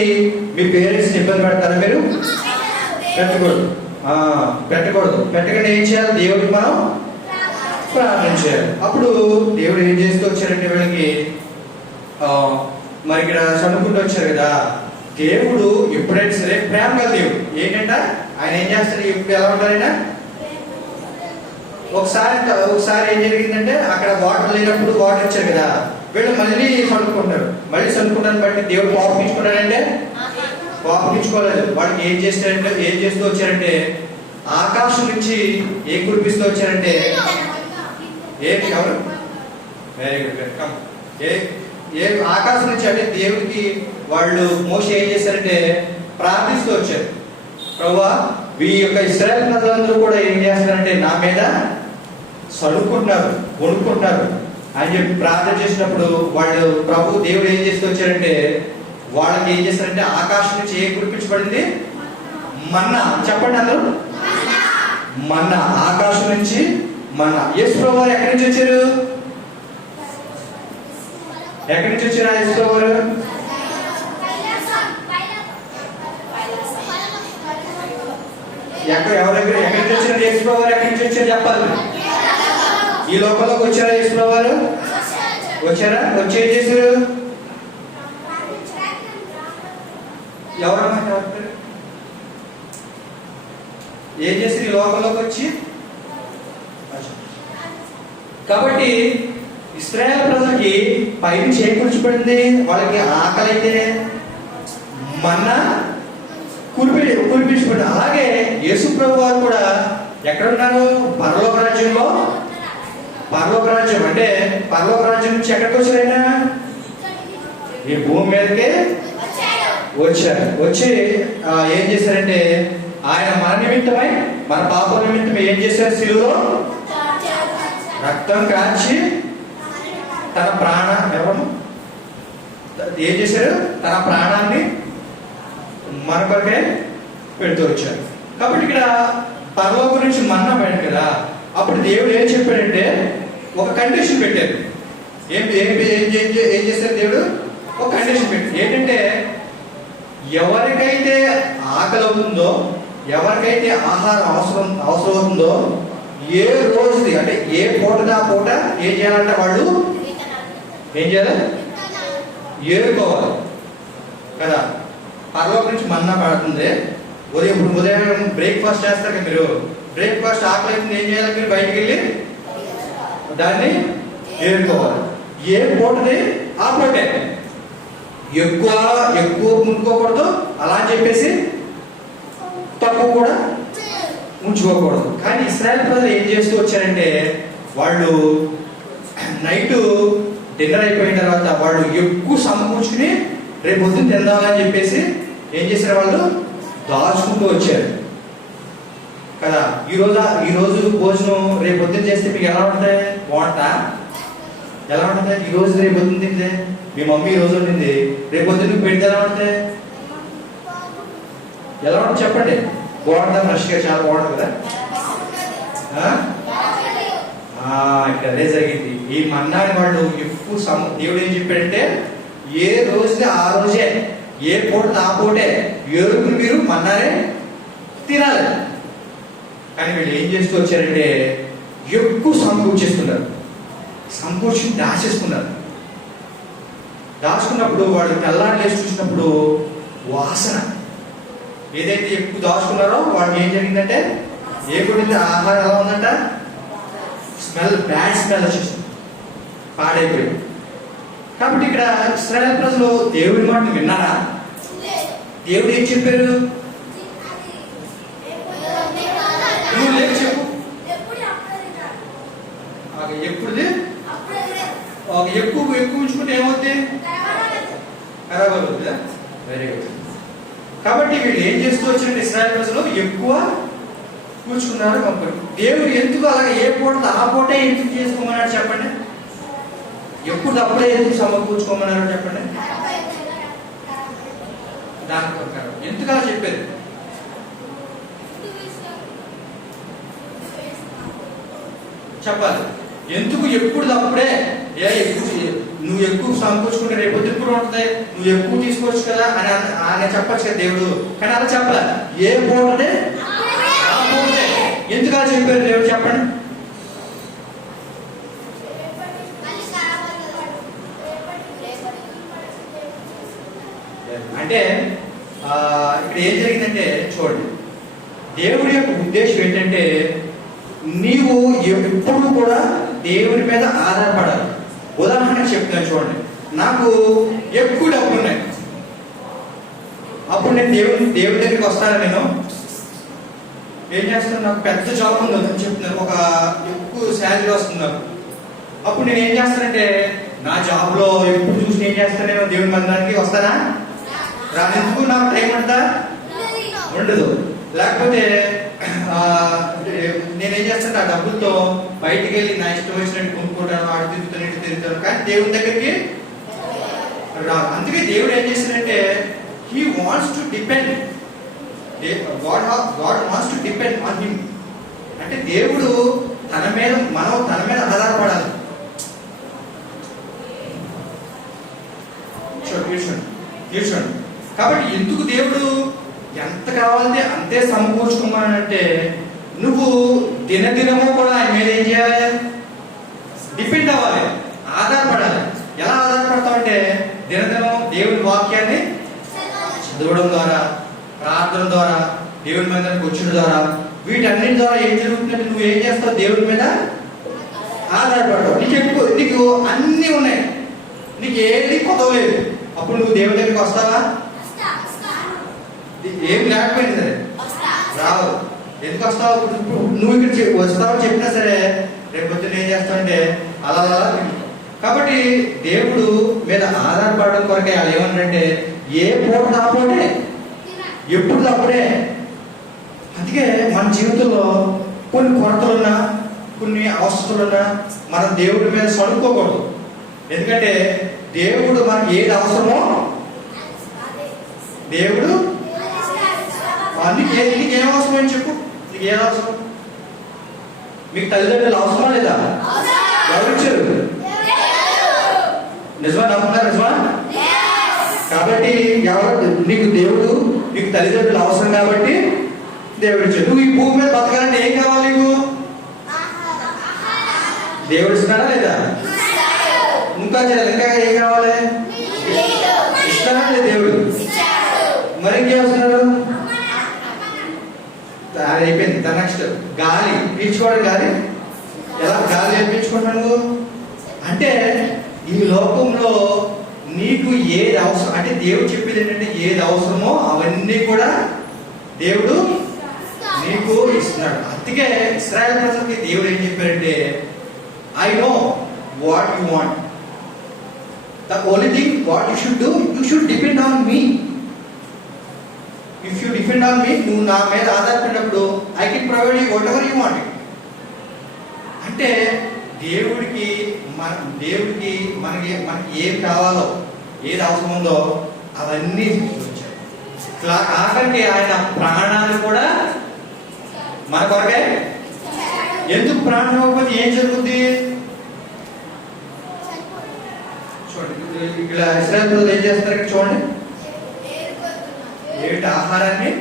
మీ పేరెంట్స్ని ఇబ్బంది పెడతారా? మీరు పెట్టకూడదు. పెట్టకుండా ఏం చేయాలి? దేవుడికి మనం ప్రార్థన చేయాలి. అప్పుడు దేవుడు ఏం చేస్తూ వచ్చారంటే వీళ్ళకి మరి ఇక్కడ చదువుకుంటూ వచ్చారు కదా. దేవుడు ఎప్పుడైనా సరే ప్రేమ గల దేవుడు. ఏంటంట ఆయన ఏం చేస్తారు? ఎప్పుడు ఎలా ఉంటారైనా ఒకసారి ఏం జరిగిందంటే అక్కడ వాటర్ లేనప్పుడు వాటర్ ఇచ్చారు కదా. వీళ్ళు మళ్ళీ చదువుకుంటారు. మళ్ళీ చదువుకుంటారని బట్టి దేవుడు కోపగించుకున్నాడంటే కోపగించుకోలేదు. వాడికి ఏం చేస్తూ వచ్చారంటే ఆకాశం నుంచి ఏం కురిపిస్తూ వచ్చారంటే ఎవరు? Very good. ఆకాశం నుంచి అంటే దేవుడికి వాళ్ళు మోషే ఏం చేశారంటే ప్రార్థిస్తూ వచ్చారు. ప్రభువా ఈ యొక్క ఇశ్రాయేలు ప్రజలందరూ కూడా ఏం చేస్తారంటే నా మీద చదువుకుంటున్నారు, వణుకుంటున్నారు అని చెప్పి ప్రార్థన చేసినప్పుడు వాళ్ళు దేవుడు ఏం చేస్తూ వచ్చారంటే వాళ్ళకి ఏం చేస్తారంటే ఆకాశం నుంచి ఏం కురిపించబడింది? మన్నా. చెప్పండి అందరూ. మన్నా. ఆకాశం నుంచి మన్నా. యేసుప్రభు వారు ఎక్కడి నుంచి వచ్చారు? ఎక్కడి నుంచి వచ్చారు యేసుప్రభు వారు? ఎవరి దగ్గర ఎక్కడి నుంచి వచ్చారు యేసుప్రభు వారు? ఎక్కడి నుంచి వచ్చారు చెప్పాలి. ఈ లోకంలోకి వచ్చారా యేసుప్రభు వారు? వచ్చారా? వచ్చి ఏం చేశారు? ఎవరన్నా ఏం చేశారు ఈ లోకంలోకి వచ్చి? కాబట్టి ఇశ్రాయేలు ప్రజలకి పైన చేకూర్చబడింది. వాళ్ళకి ఆకలి అయితే మన్నా కురిపించబడింది. అలాగే యేసుప్రభు వారు కూడా ఎక్కడున్నారు? పరలోక రాజ్యంలో. పరలోక రాజ్యం అంటే పరలోక రాజ్యం నుంచి ఎక్కడికి వచ్చారైనా? ఈ భూమి మీదకే వచ్చారు. వచ్చి ఏం చేశారంటే ఆయన మన నిమిత్తమై మన పాప నిమిత్తమై ఏం చేశారు? శిలువలో రక్తం కాచి తన ఏం చేశారు? తన ప్రాణాన్ని మన కొరకే పెడుతూ వచ్చారు. కాబట్టి ఇక్కడ పరలోకం నుంచి మన్నా పడింది కదా, అప్పుడు దేవుడు ఏం చెప్పాడంటే ఒక కండిషన్ పెట్టారు. ఏం చేశారు దేవుడు? ఒక కండిషన్ పెట్టారు. ఏంటంటే ఎవరికైతే ఆకలి అవుతుందో, ఎవరికైతే ఆహారం అవసరం అవుతుందో, ఏ రోజుది అంటే ఏ పూటదా పూట ఏం చేయాలంటే వాళ్ళు ఏం చేయాలి? ఏరుకోవాలి కదా. పరలోకం నుంచి మన్నా పడుతుంది. ఉదయం బ్రేక్ఫాస్ట్ చేస్తారు కదా మీరు. బ్రేక్ఫాస్ట్ ఆకలి అయితే ఏం చేయాలి? మీరు బయటికి వెళ్ళి దాన్ని ఏరుకోవాలి. ఏ పూటది ఆ పూటే, ఎక్కువ ముందుకోకూడదు, అలా అని చెప్పేసి తక్కువ కూడా ఉంచుకోకూడదు. కానీ ఇశ్రాయేల్ ప్రజలు ఏం చేస్తూ వచ్చారంటే, వాళ్ళు నైట్ డిన్నర్ అయిపోయిన తర్వాత వాళ్ళు ఎక్కువ సమకూర్చుకుని రేపు పొద్దున్న తిందామని చెప్పేసి ఏం చేశారు? వాళ్ళు దాచుకుంటూ వచ్చారు కదా. ఈరోజు భోజనం రేపు పొద్దున్న చేస్తే మీకు ఎలా ఉంటుంది? బాగుంటుందా? ఎలా ఉంటుంది? ఈ రోజు రేపు పొద్దున్న తింటే మీ మమ్మీ ఈ రోజు ఉంటుంది, రేపు పొద్దున్న పెడితే ఎలా ఉంటుంది? ఎలా ఉంటుంది చెప్పండి? బాగుంటుందా? ఫ్రెష్గా చాలా బాగుంటుంది కదా. ఇక్కడ అదే జరిగింది. ఈ మన్నాని వాళ్ళు ఎక్కువ దేవుడు ఏం చెప్పాడంటే, ఏ రోజుది ఆ రోజే, ఏ పూట ఆ పూటే ఎరుకుని మీరు మన్నారే తినాలి. కానీ వీళ్ళు ఏం చేస్తూ వచ్చారంటే ఎక్కువ సమకూర్చేస్తున్నారు, సమకూర్చి దాచేసుకున్నారు. దాచుకున్నప్పుడు వాళ్ళు తెల్లారి లేచి చూసినప్పుడు వాసన, ఏదైతే ఎక్కువ దాచుకున్నారో వాళ్ళకి ఏం జరిగిందంటే, ఏ కొద్ది ఆహారం ఎలా ఉందంట? స్మెల్, బ్యాడ్ స్మెల్ వచ్చేసింది, పాడైపోయింది. కాబట్టి ఇక్కడ ఇశ్రాయేలు ప్రజలు దేవుడి మాట విన్నారా? దేవుడు ఏం చెప్పారు? నువ్వు లేదు చెప్పు. ఎప్పుడుది ఎక్కువ ఉంచుకుంటే ఏమవుతుంది? ఖరాబ్ అవుతుందా? Very good. కాబట్టి వీళ్ళు ఏం చేస్తూ వచ్చినట్టు ఇశ్రాయేలు ప్రజలు ఎక్కువ కూర్చున్నారు. దేవుడు ఎందుకు అలాగే ఏ పూట ఆ పూటే ఎందుకు చేసుకోమన్నాడు చెప్పండి? ఎప్పుడు అప్పుడే ఎందుకు సమకూర్చుకోమన్నారో చెప్పండి? దాని ప్రకారం ఎందుకు అలా చెప్పారు? చెప్పాలి. ఎందుకు ఎప్పుడు అప్పుడే? నువ్వు ఎక్కువ సమకూర్చుకుంటే రేపు ఎప్పుడు ఉంటుంది, నువ్వు ఎక్కువ తీసుకోవచ్చు కదా అని ఆయన చెప్పచ్చు కదా దేవుడు. కానీ అలా చెప్పాలి. ఏ పూటనే ఆ పూటే. ఎందుకు అలా చెప్పారు దేవుడు చెప్పండి? అంటే ఇక్కడ ఏం జరిగిందంటే చూడండి, దేవుడి యొక్క ఉద్దేశం ఏంటంటే నీవు ఎప్పుడు కూడా దేవుడి మీద ఆధారపడాలి. ఉదాహరణకు చెప్తాను చూడండి, నాకు ఎక్కువ డబ్బులు ఉన్నాయి, అప్పుడు నేను దేవుడి దగ్గరికి వస్తాను. నేను ఏం చేస్తాను? నాకు పెద్ద జాబ్ ఉంది అని చెప్తున్నాను, ఒక ఎక్కువ శాలరీ వస్తుంది నాకు. అప్పుడు నేను ఏం చేస్తానంటే నా జాబ్లో ఎప్పుడు చూసి ఏం చేస్తాను? నేను దేవుడి మందిరానికి వస్తానా? రానందుకు నాకు టైం ఉంటుందా? ఉండదు. లేకపోతే నేనేం చేస్తాను? ఆ డబ్బులతో బయటికి వెళ్ళి నా ఇష్టం వచ్చినట్టు కొనుక్కుంటాను, ఆడు తిరుగుతాను, ఇటు తిరుగుతాను. కానీ దేవుడి దగ్గరికి రాదు. అందుకే దేవుడు ఏం చేస్తాడంటే he wants to depend, God wants to depend on him. అంటే దేవుడు మనం తన మీద ఆధారపడాలి. చూడండి. కాబట్టి ఎందుకు దేవుడు ఎంత కావాలంటే అంతే సమకూర్చుకోమనంటే, నువ్వు దినదినము కూడా ఆయన మీద ఏం చేయాలి? డిపెండ్ అవ్వాలి, ఆధారపడాలి. ఎలా ఆధారపడతావు అంటే దినదినం దేవుడి వాక్యాన్ని చదవడం ద్వారా, ప్రార్థన ద్వారా, దేవుడి మందిరానికి వచ్చిన ద్వారా, వీటన్నిటి ద్వారా ఏం జరుగుతుందంటే నువ్వు ఏం చేస్తావు? దేవుడి మీద ఆధారపడతావు. నీకు అన్నీ ఉన్నాయి, నీకు ఏది కొదవలేదు. అప్పుడు నువ్వు దేవుడి దగ్గరికి వస్తావా? ఏం లేకపోయింది సరే రావు. ఎందుకు వస్తావు? నువ్వు ఇక్కడ వస్తావని చెప్పినా సరే రేపు పొద్దున్న ఏం చేస్తావంటే అలా. కాబట్టి దేవుడు మీద ఆధారపడడం కొరకే వాళ్ళు ఏమన్నారంటే ఏ పూట దాపోటే, ఎప్పుడు తప్పుడే. అందుకే మన జీవితంలో కొన్ని కొరతలున్నా, కొన్ని అవసరాలున్నా మనం దేవుడి మీద సడుకోకూడదు. ఎందుకంటే దేవుడు మనకి ఏది అవసరమో దేవుడు నీకు ఏం అవసరం అని చెప్పు. నీకు ఏది అవసరం? మీకు తల్లిదండ్రులు అవసరమా లేదా? ఎవరు ఇచ్చారు? నిజమా? నమ్ముతున్నారు? నిజమా? కాబట్టి ఎవరు నీకు దేవుడు, నీకు తల్లిదండ్రులు అవసరం కాబట్టి దేవుడు ఇచ్చాడు. నువ్వు ఈ భూమి మీద బతకాలంటే ఏం కావాలి? నీకు దేవుడు ఇస్తున్నాడా లేదా? ఇంకా ఇంకా ఏం కావాలి? ఇస్తాడా లేదా దేవుడు? మరి ఇంకేం వస్తున్నాడు? అది అయిపోయింది. నెక్స్ట్ గాలి పీల్చుకోవడం. గాలి ఎలా గాలి ఏం పీల్చుకుంటున్నావు? అంటే ఈ లోకంలో నీకు ఏది అవసరం అంటే దేవుడు చెప్పేది ఏంటంటే ఏది అవసరమో అవన్నీ కూడా దేవుడు నీకు ఇస్తున్నాడు. అందుకే ఇశ్రాయేలు ప్రజలకి దేవుడు ఏం చెప్పారంటే I know what you want. The only thing what you should do, you should depend on me. If you depend on me, నువ్వు నా మీద ఆధారపడినప్పుడు I can provide you whatever you want. అంటే దేవుడికి మనకి ఏది కావాలో, ఏది అవసరం ఉందో అవన్నీ వచ్చాయి. ఆఖరికి ఆయన ప్రాణాలు కూడా మన కొరకే. ఎందుకు ప్రాణం ఇవ్వకపోతే ఏం జరుగుతుంది? చూడండి ఇక్కడ ఇశ్రాయేలు ప్రజలు ఏం చేస్తారు ఇక్కడ చూడండి. ఏమిటి? ఆహారాన్ని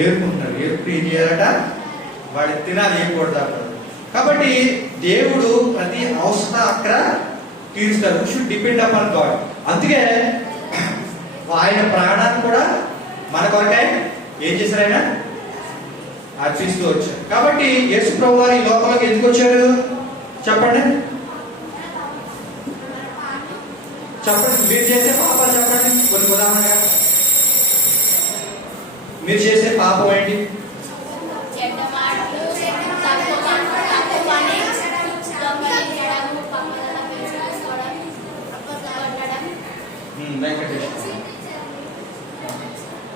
ఏరుకుంటున్నారు. ఏరుకు ఏం చేయాలట? వాడి తినాలి, ఏకూడదు అంటారు. కాబట్టి దేవుడు ప్రతి అవసరం అక్కడ తీరుస్తారు. Should depend upon God. అందుకే ఆయన ప్రాణాన్ని కూడా మన కొరకే ఏం చేశారు? ఆయన అర్పిస్తూ వచ్చారు. కాబట్టి యేసు ప్రభువు వారు ఈ లోకంలోకి ఎందుకు వచ్చారు చెప్పండి? చెప్పండి. మీరు చేసే పాపాలు చెప్పండి. కొన్ని ఉదాహరణగా మీరు చేసే పాపం ఏంటి?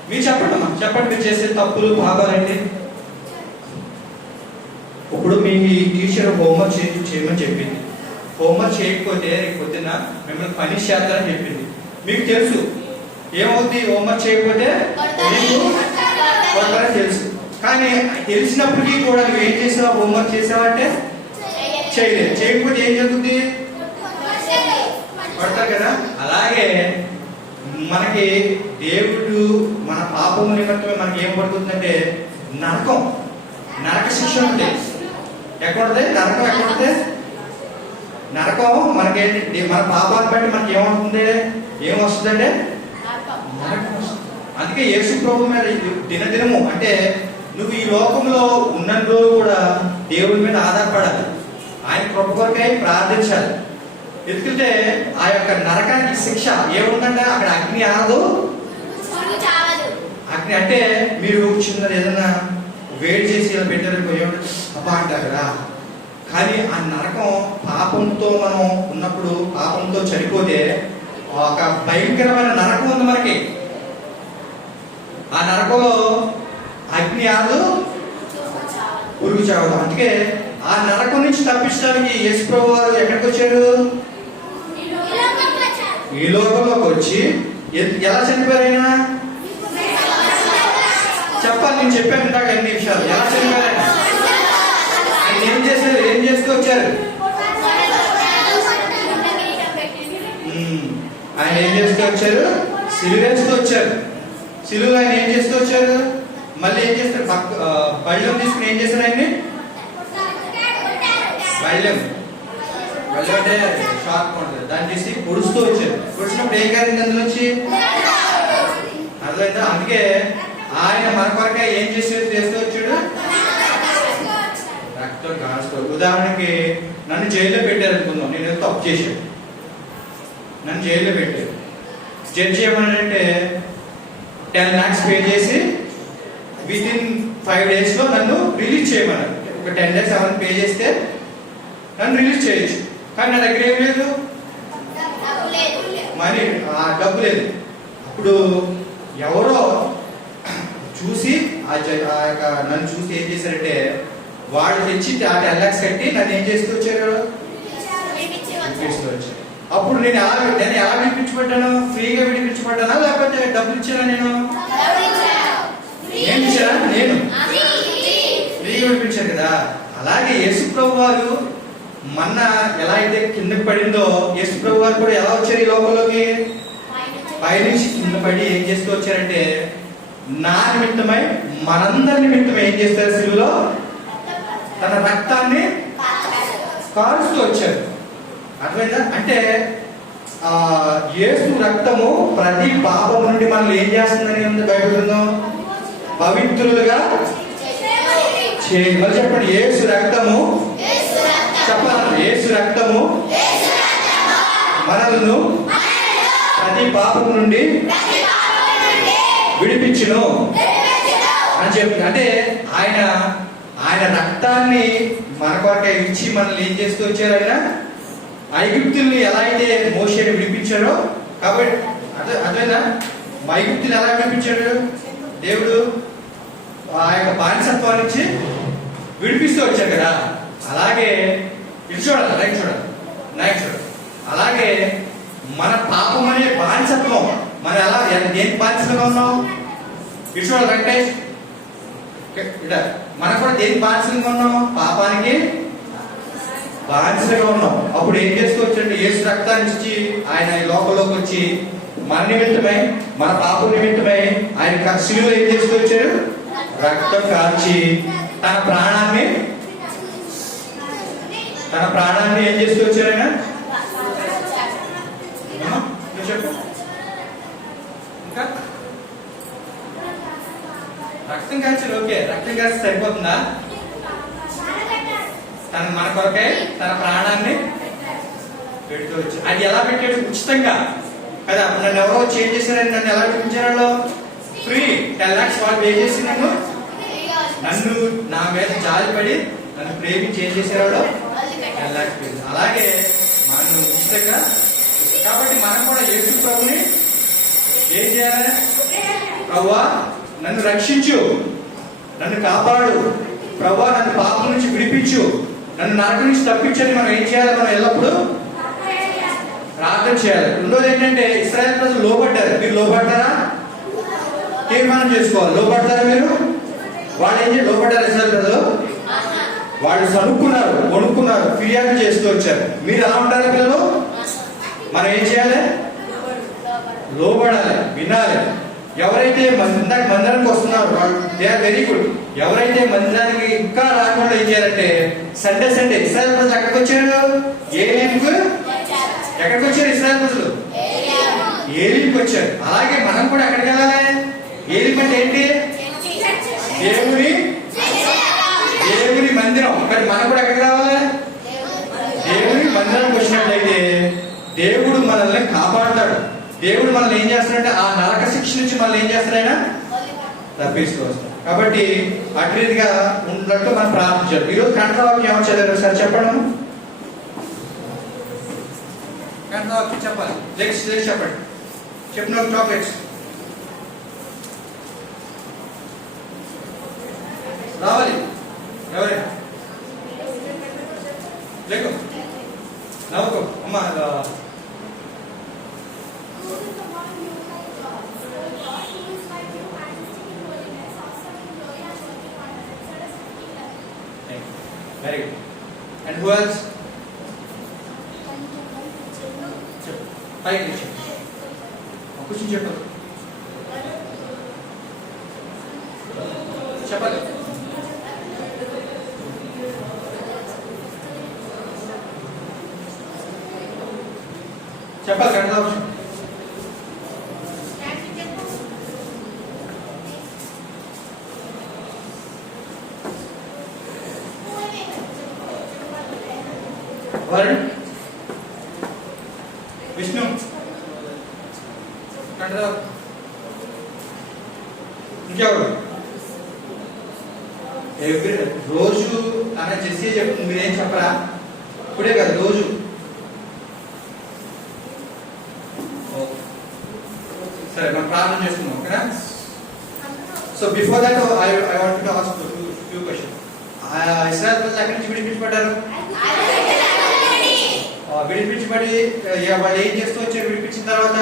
మీరు చెప్పండి అమ్మా, చెప్పండి. మీరు చేసే తప్పులు పాపాలు ఏంటి? ఇప్పుడు మీ టీచర్ హోంవర్క్ చేయమని చెప్పింది. హోంవర్క్ చేయకపోతే రేపు పొద్దున్న మిమ్మల్ని పనిష్ చేస్తారని చెప్పింది. మీకు తెలుసు ఏమవుతుంది? హోంవర్క్ చేయకపోతే మీకు తెలుసు. కానీ తెలిసినప్పటికీ కూడా నువ్వు ఏం చేసావు? హోంవర్క్ చేసావంటే చేయలేదు. చేయకపోతే ఏం జరుగుతుంది? పడతారు కదా. అలాగే మనకి దేవుడు మన పాపం నిమిత్తమే మనకి ఏం పడుతుందంటే నరక శిక్ష ఉంటుంది. ఎక్కడుంది నరకం? ఎక్కడుంది నరకం? మనకేంటి? మన పాపాన్ని బట్టి మనకి ఏమవుతుంది? ఏమొస్తుందంటే నరకం వస్తుంది. అందుకే యేసు ప్రభు మీద దినదినము అంటే నువ్వు ఈ లోకంలో ఉన్నందులో కూడా దేవుడి మీద ఆధారపడాలి. ఆయన కృప కొరకై ప్రార్థించాలి. ఎందుకంటే ఆ యొక్క నరకానికి శిక్ష ఏముందంటే అక్కడ అగ్ని ఆరదు. అగ్ని అంటే మీరు చిన్నది ఏదైనా వేడి చేసి ఇలా పెట్టారు అబ్బా అంటారు కదా. కానీ ఆ నరకం పాపంతో మనం ఉన్నప్పుడు, పాపంతో చనిపోతే ఒక భయంకరమైన నరకం ఉంది మనకి. ఆ నరకంలో అగ్ని ఆదు, పురుగు చావదు. అందుకే ఆ నరకం నుంచి తప్పించడానికి యేసు ప్రభువు వారు ఎక్కడికి వచ్చారు? ఈ లోకంలోకి వచ్చి ఎలా చనిపోయారు? ఆయన చెప్పాలి. నేను చెప్పాను ఇందాక అన్ని విషయాలు. ఎలా చనిపోయారు? ఆయన ఏం చేశారు? ఏం చేస్తూ వచ్చారు? ఆయన ఏం చేస్తూ వచ్చారు? సిలువేస్తూ వచ్చారు. సిలువ ఆయన ఏం చేస్తూ వచ్చారు? మళ్ళీ ఏం చేస్తారు? బళ్ళెం తీసుకుని ఏం చేస్తారు? ఆయన్ని బళ్ళెం అంటే షార్ప్ ఉంటుంది, దాన్ని చేసి పొడుస్తూ వచ్చారు. పొడిచినప్పుడు ఏం కాదు అందులో వచ్చి అర్థమైందా? అందుకే ఆయన మన కొరకే ఏం చేస్తూ వచ్చాడు? రక్తం కాస్తూ. ఉదాహరణకి నన్ను జైల్లో పెట్టారు అనుకుందాం. నేను ఏదో తప్పు చేశాను, నన్ను జైల్లో పెట్టారు. జడ్జి ఏమన్నాడంటే 10 lakhs పే చేసి వితిన్ 5 days లో నన్ను రిలీజ్ చేయమన్నారు. ఒక 10 lakhs ఎవరిని పే చేస్తే నన్ను రిలీజ్ చేయొచ్చు. కానీ నా దగ్గర ఏం లేదు, మనీ, డబ్బు లేదు. అప్పుడు ఎవరో చూసి నన్ను చూసి ఏం చేశారంటే వాళ్ళు తెచ్చి ఆ 10 lakhs కట్టి నన్ను ఏం చేస్తూ వచ్చారు? వచ్చారు. అప్పుడు నేను ఎలా విడిపించబడ్డాను? ఫ్రీగా విడిపించబడ్డానా లేకపోతే డబ్బులు ఇచ్చానా? నేను ఇచ్చానా? నేను ఫ్రీగా విడిపించాను కదా. అలాగే యేసు ప్రభు వారు మన్న ఎలా అయితే కిందకి పడిందో, యేసు ప్రభు వారు కూడా ఎలా వచ్చారు ఈ లోకంలోకి? పైనుంచి కింద పడి ఏం చేస్తూ వచ్చారంటే నా నిమిత్తమై మనందరి నిమిత్తమై ఏం చేస్తారు? సిలువలో తన రక్తాన్ని కారుస్తూ వచ్చారు. అర్థమైందా? అంటే యేసు రక్తము ప్రతి పాపం నుండి మనల్ని ఏం చేస్తుందని ఉంది బైబిల్లో? పవిత్రులుగా మరి చెప్పండి. యేసు రక్తము చెప్పాలి. యేసు రక్తము మనల్ని ప్రతి పాపం నుండి విడిపించును అని చెప్తుంది. అంటే ఆయన రక్తాన్ని మన కొరకే ఇచ్చి మనల్ని ఏం చేస్తూ వచ్చారు? ఆయన ఐగుప్తుల్ని ఎలా అయితే మోషేని విడిపించాడో, కాబట్టి అదేనా ఐగుప్తులు ఎలా విడిపించాడు దేవుడు? ఆ యొక్క బానిసత్వాన్ని నుంచి విడిపిస్తూ వచ్చాడు కదా. అలాగే ఇటు చూడాలి, చూడాలి. అలాగే మన పాపం అనే బానిసత్వం మనం ఎలా దేని బానిసలుగా ఉన్నాం? ఇటు చూడాలి వెంకటేష్. మనం కూడా దేని బానిసలుగా ఉన్నాం? పాపానికి బానిసలుగా ఉన్నాం. అప్పుడు ఏం చేస్తూ వచ్చాడు? యేసు రక్తాన్ని ఇచ్చి ఆయన ఈ లోకంలోకి వచ్చి మన నిమిత్తమై, మన పాపం నిమిత్తమై ఆయన శిలువలో ఏం చేస్తూ వచ్చాడు? రక్తం కార్చి తన ప్రాణాన్ని ఏం చేస్తూ వచ్చారు? ఆయన చెప్పు. ఇంకా రక్తం కాల్చారు. ఓకే, రక్తం కాల్చి సరిపోతుందా? మన కొరకై తన ప్రాణాన్ని పెడుతూ వచ్చాడు. అది ఎలా పెట్టాడు? ఉచితంగా కదా. నన్ను ఎవరో చేంజ్ చేశారని నన్ను ఎలా చూపించారో? ఫ్రీ. 10 lakhs వాళ్ళు పే చేసి నన్ను నా మీద జాలిపడి నన్ను ప్రేమించి ఏం చేసేవాడు? 10 lakhs పే. అలాగే మనం ఉచితంగా. కాబట్టి మనం కూడా యేసు ప్రభుని ఏం చేయాలి? ప్రభువా నన్ను రక్షించు, నన్ను కాపాడు, ప్రభువా నన్ను పాపం నుంచి విడిపించు, నన్ను నరకం నుంచి తప్పించని మనం ఏం చేయాలి? మనం ఎల్లప్పుడూ ప్రార్థన చేయాలి. రెండోది ఏంటంటే ఇశ్రాయేలు ప్రజలు లోబడ్డారు. మీరు లోబడ్డారా? తీర్మానం చేసుకోవాలి. లోబడతారా మీరు? వాళ్ళు ఏం చేయాలి? లోబడ్డారు ఇశ్రాయేలు ప్రజలు. వాళ్ళు సనుక్కున్నారు, వణుక్కున్నారు, ఫిర్యాదు చేస్తూ వచ్చారు. మీరు ఎలా ఉంటారు పిల్లలు? మనం ఏం చేయాలి? లోబడాలి, వినాలి. ఎవరైతే మందిరానికి వస్తున్నారు వాళ్ళు దే ఆర్ వెరీ గుడ్. ఎవరైతే మందిరానికి ఇంకా రాకుండా ఏం చేయాలంటే సండే ఇశ్రాయేలు ప్రజలు ఎక్కడికి వచ్చారు? ఏలీముకు. ఎక్కడికి వచ్చారు ఇశ్రాయేలు ప్రజలు? ఏలీముకు వచ్చారు. అలాగే మనం కూడా ఎక్కడికి వెళ్ళాలి? ఏలీము అంటే ఏంటి? దేవుని మందిరం. మరి మనం కూడా ఎక్కడికి రావాలి? దేవుని మందిరానికి వచ్చినట్లయితే దేవుడు మనల్ని కాపాడుతాడు. దేవుడు మనల్ని ఏం చేస్తాడంటే ఆ నరక శిక్ష నుంచి మనల్ని ఏం చేస్తాడైనా తప్పిస్తూ వస్తాడు. కాబట్టి అటు రీతిగా ఉన్నట్టు మనం ప్రార్థించాలి. ఈరోజు కంఠవాక్యం ఏమో చదివారు సార్ చెప్పండి. కంఠవాక్యం చెప్పాలి. లెక్స్ చెప్పండి. చెప్పిన చాక్లెట్స్ రావాలి. ఎవరైనా లేకు నవ్వుకో అమ్మ. Very good. And who else? Right. Question చెప్పాలి. చెప్పాలి. చెప్పాలి కదా. వరుణ్, విష్ణు, ఇంకెవరు? రోజు తన చేసి చెప్తుంది. మీరేం చెప్పరా? ఇప్పుడే కదా రోజు. సరే మనం ప్రార్థన చేసుకుందాం. ఓకేనా? So before that I want to ask few questions. ఇశ్రాయేలు ప్రజలు ఎక్కడి నుంచి విడిపించబడ్డారు? విడిపించబడి వాళ్ళు ఏం చేస్తూ వచ్చారు? విడిపించిన తర్వాత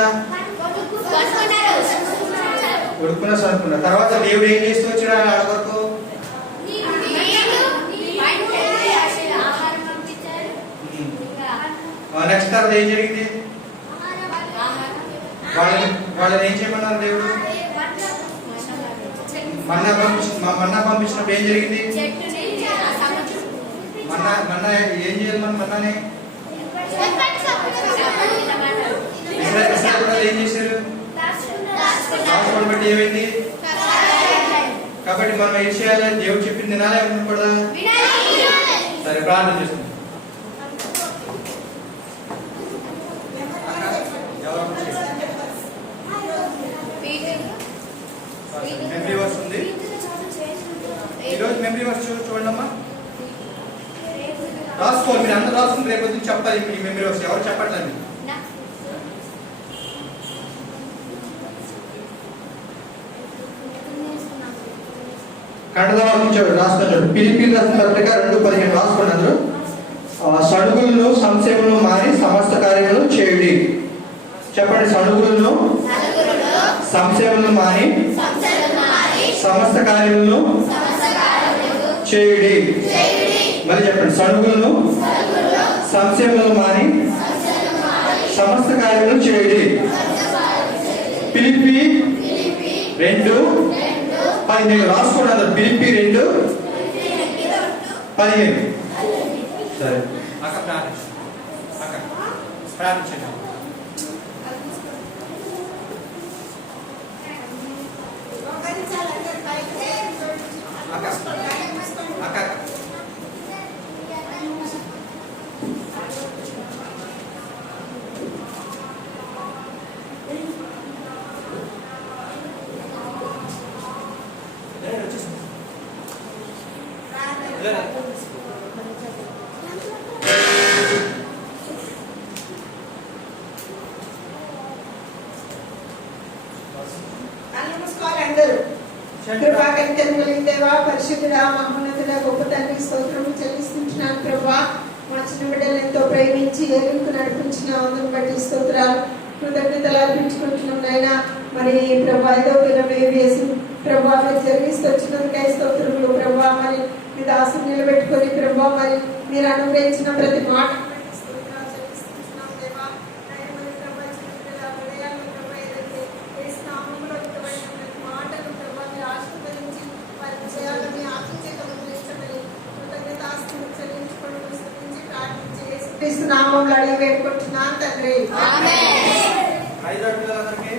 కొడుకున్న చదువుకున్నారు. తర్వాత దేవుడు ఏం చేస్తూ వచ్చాడు వాళ్ళ వరకు? నెక్స్ట్ తర్వాత ఏం జరిగింది? వాళ్ళని ఏం చేయమన్నారు దేవుడు? మన్నా పంపించినప్పుడు ఏం జరిగింది? మన్నా ఏం చేయాలి? మన్నానే ఏం చేశారు? దాచుకోవడం బట్టి ఏమైంది? కాబట్టి మనం ఏం చేయాలి? దేవుడు చెప్పింది తినాలి అనుకోకూడదా? సరే, ప్రార్థన చేస్తుంది. మెమరీ వర్స్ ఉంది. ఈరోజు మెమరీ వర్స్ చూడండి అమ్మా, రాసుకోవాలి. మీరు అందరూ రాసుకుని రేపు పొద్దున్న చెప్పాలి మీ మెమరీ వర్స్. ఎవరు చెప్పట్లేదు? కండదవాడు రాసుకున్నాడు. పిలిపిలి రాసిన పత్రిక 2:15 రాసుకున్నారు. సడుగులను సంశయములను మారి సమస్త కార్యములు చేయుడి. చెప్పండి, సడుగులను సంశయములను మారి సమస్త కార్యములను చేయుడి. మరి చెప్పండి, సడుగులను సంశయములను మారి సమస్త కార్యములు చేయుడి. పిలిపి 2:15 రాసుకున్నారు. పిలిపి 2:15. సరే అక్క ప్రార్థించండి. దేవా, పరిశుద్ధుడా, మహోన్నతుడా, గొప్ప తండ్రి, స్తోత్రము చెల్లిస్తున్నాను ప్రభా. మా చిన్న బిడ్డలు ఎంతో ప్రేమించి ఎరుకు నడిపించిన అందును బట్టి స్తోత్రాలు, కృతజ్ఞతలు అర్పించుకుంటున్నాం నాయనా. మరి ప్రభా ఏదో వేసి ప్రభా మీరు జరిగిస్తూ వచ్చినందుకై స్తోత్రములు ప్రభా. మరి మీ దాసుని నిలబెట్టుకొని ప్రభా మరి మీరు అనుగ్రహించిన ప్రతి మాట నామంలో అడిగి వేడుకుంటున్నాను తండ్రి. ఐదు అడుగులందరికీ